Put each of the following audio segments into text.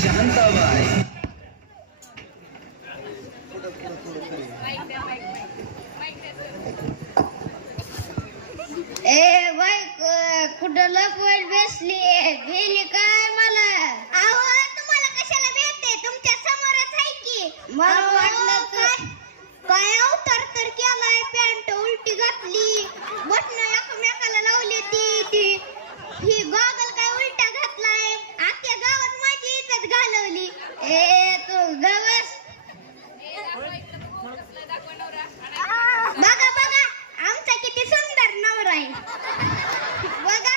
शांताबाई. ए बाई कुठं लपवत बसली भेली काय मला? अहो तुम्हाला कशाला भेटते? तुमच्या समोरच आहे की. मला वाटलं काय अवतार तर केलाय. पॅन्ट उलटी घातली, बटन एकमेकाला लावली, ती ही गॉगल काय उलटा घातलाय. आख्या गावात माझी इज्जत घालवली. ए तू गवस बघा बघा आमचा किती सुंदर नवरा आहे. बघा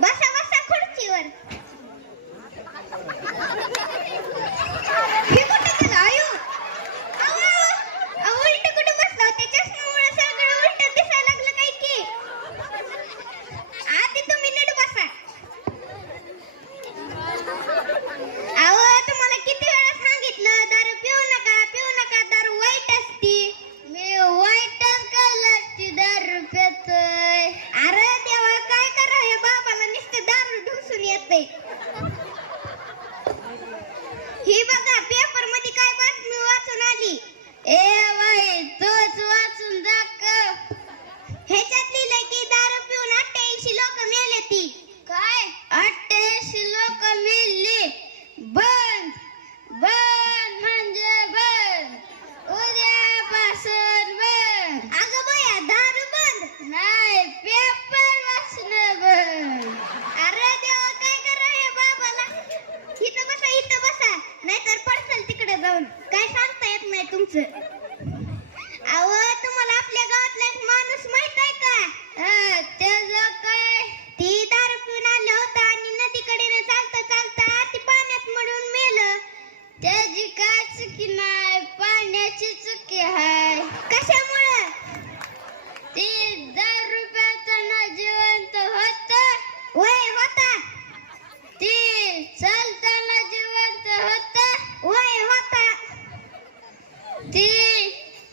बसा बसा खुर्चीवर. हे कुठं गेलं आयु? उलट कुठं बसला होता? चष्म्यामुळे सगळं उलट दिसायला लागलं काय की. आधी तुम्ही नीट बसा. अहो तुम्हाला किती वेळा सांगितलं दारू पिऊ नका, पिऊ नका, दारू वाईट असती. मी वाईटच कलरची दारू पितोय. अरे देवा काय करा हे बाबाला नुसतं दारू ढुसून येते. ही बघा पेपर मध्ये काय बातमी वाचून आली. ए बाई तूच वाचून दाखव. ह्याच्यात लिहिलंय की दारू पिऊन 88 लोक मेले ती. काय 88 लोक मेली? बंद बंद म्हणजे बंद. उद्यापासून बंद. अगं बया दारू बंद नाही पेपर वाचणं बंद. अरे देवा काय करा हे बाबाला. इथं बसा नाहीतर पडसाल तिकडे जाऊन. काय सांगता येत नाही तुमचं. अहो तुम्हाला आपल्या गावातला एक माणूस माहित आहे का? त्याचं काय? ती दारू पिऊन आलं होतं आणि नदीकडे चालता चालता ती पाण्यात मरून मेलं. त्याची काय चुकी नाही, पाण्याची चुकी आहे. कशामुळं? ती 10 रुपयाचा जिवंत होता. वय होता. ती चालताना जिवंत होता. वय होता. ती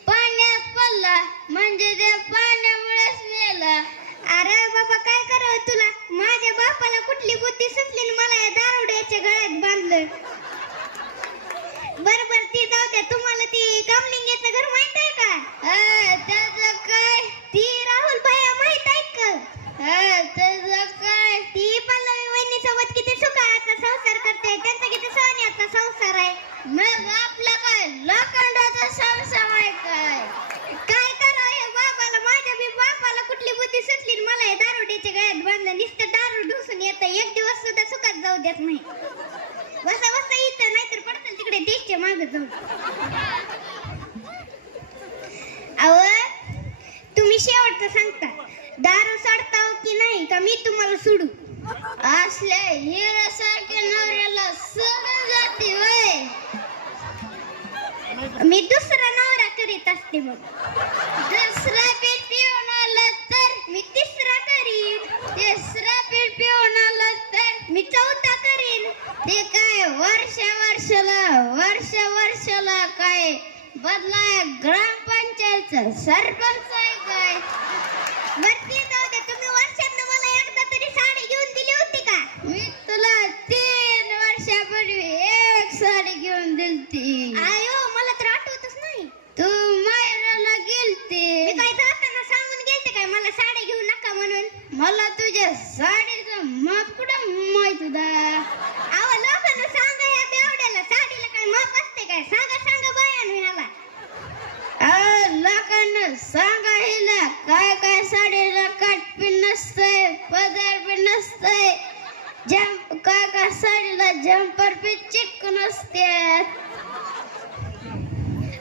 पाण्यात पडला म्हणजे त्या पाण्यामुळेच मेला. अरे बाबा काय करावं तुला. माझ्या बापाला कुठली बुद्धी सुचली आणि मला या दारुड्याच्या गळ्यात बांधलं. बरोबर ती जाऊ द्या. तुम्हाला ती कमलिंगेचं घर माहित आहे का? त्याचं काय? ती राहुल भैया माहित आहे का? त्याचं काय? ती पल्लवी वहिनीसोबत किती सुखाचा संसार करते. त्यांचा किती सोन्याचा संसार आहे. मग आपला काय लोखंडाचा संसार आहे काय? काय करा हे बाबाला. माझ्या बी बापाला कुठली बुद्धी सुचली आणि मला या दारुड्याच्या गळ्यात बांधलं. नुसतं दारू ढुसून येतं. एक दिवस सुद्धा सुखात जाऊ देत नाही. बसा बसा इथं नाहीतर पडतं तिकडे देशच्या मागे जाऊ. अहो तुम्ही शेवटचं सांगता दारू सोडताव की नाही का मी तुम्हाला सोडू? असल्या हिऱ्यासारख्या नवऱ्याला सोडून जाते वय. मी दुसरा नवरा करीत असते. मग दुसरा पीठ पिऊन आलं तर मी तिसरा करीन. तिसरा पीठ पिऊन आलं तर मी चौथा करीन. ते काय वर्षाला काय बदलाय ग्रामपंचायतचा सरपंच आहे काय? वरती जाऊ दे. तुम्ही वर्षातनं मला एकदा तरी साडी घेऊन दिली होती का? मी तुला 3 वर्षापूर्वी एक साडी घेऊन दिलती. आयो मला तर आठवतच नाही. तू माहेराला मी गेलती. काय जाताना सांगून गेलते काय मला साडी घेऊ नका म्हणून? मला तुझ्या साडीचं माप कुठं माहित होता? अहो लोकांना सांगा या बेवड्याला साडीला काय माप असते काय? सांगा बायानो ह्याला. लोकांना सांगा हिला काय काय साडीला काट पिन नसतंय, पदर पिन नसतंय, काय काय साडीला जम्पर पिन चिटकून असते.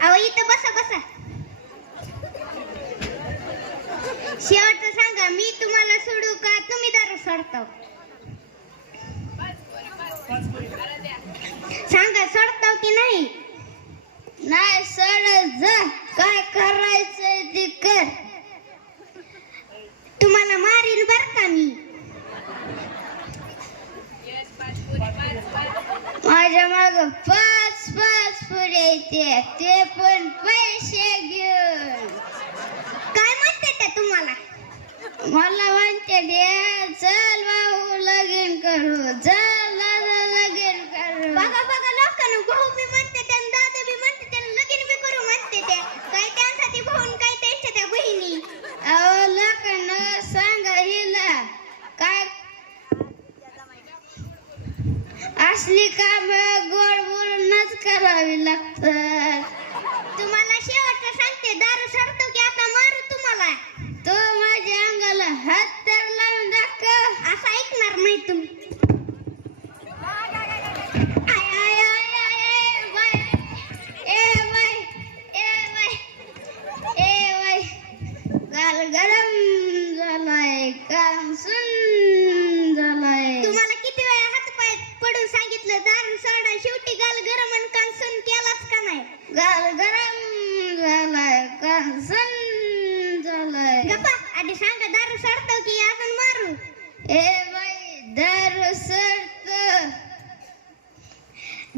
अहो इथं बसा. शेवटचं सांगा मी तुम्हाला सोडू का तुम्ही दारू सोडताव? सांगा सोडताव की नाही? नाही सोडत जा. काय करायचंय ते कर. तुम्हाला मारीन बर का मी. माझ्या माग 5 पुढे येते ते पण पैसे घेऊन. काय म्हणते ते तुम्हाला? मला म्हणते चल भाऊ लगीन करू. लगीन करू. बघा बघा लोकांना भाऊ बी म्हणते त्या दादा बी म्हणते त्या लगीन बी करू म्हणते ते काय त्यांसाठी भाऊन काय त्यांच्या त्या बहिणी अहो लोकांना सांगा हिला काय असली काम गोड बोलूनच करावी लागतात. तुम्हाला शेवटचं सांगते दारू सोडतो की आता मारू तुम्हाला तो माझ्या अंगाला हात तर लावून दाखव. असं ऐकणार नाही तुम्ही आय आय आय आय बाय ए बाय ए बाय गाल गरम झालाय काम सुन झालाय. तुम्हाला किती वेळा हातपाय पडून सांगितलं दारू सोडा शेवटी गाल गरम आणि कान सण केलाच का नाही गाल गरम झालाय काम सुन झालाय. गप्पा आधी सांगा दारू सोडतो की अजून मारू ए बाई दारू सोडतो.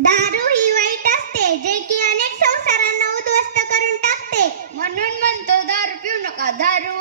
दारू ही वाईट असते जे की अनेक संसारांना उद्ध्वस्त करून टाकते म्हणून म्हणतो दारू पिऊ नका. दारू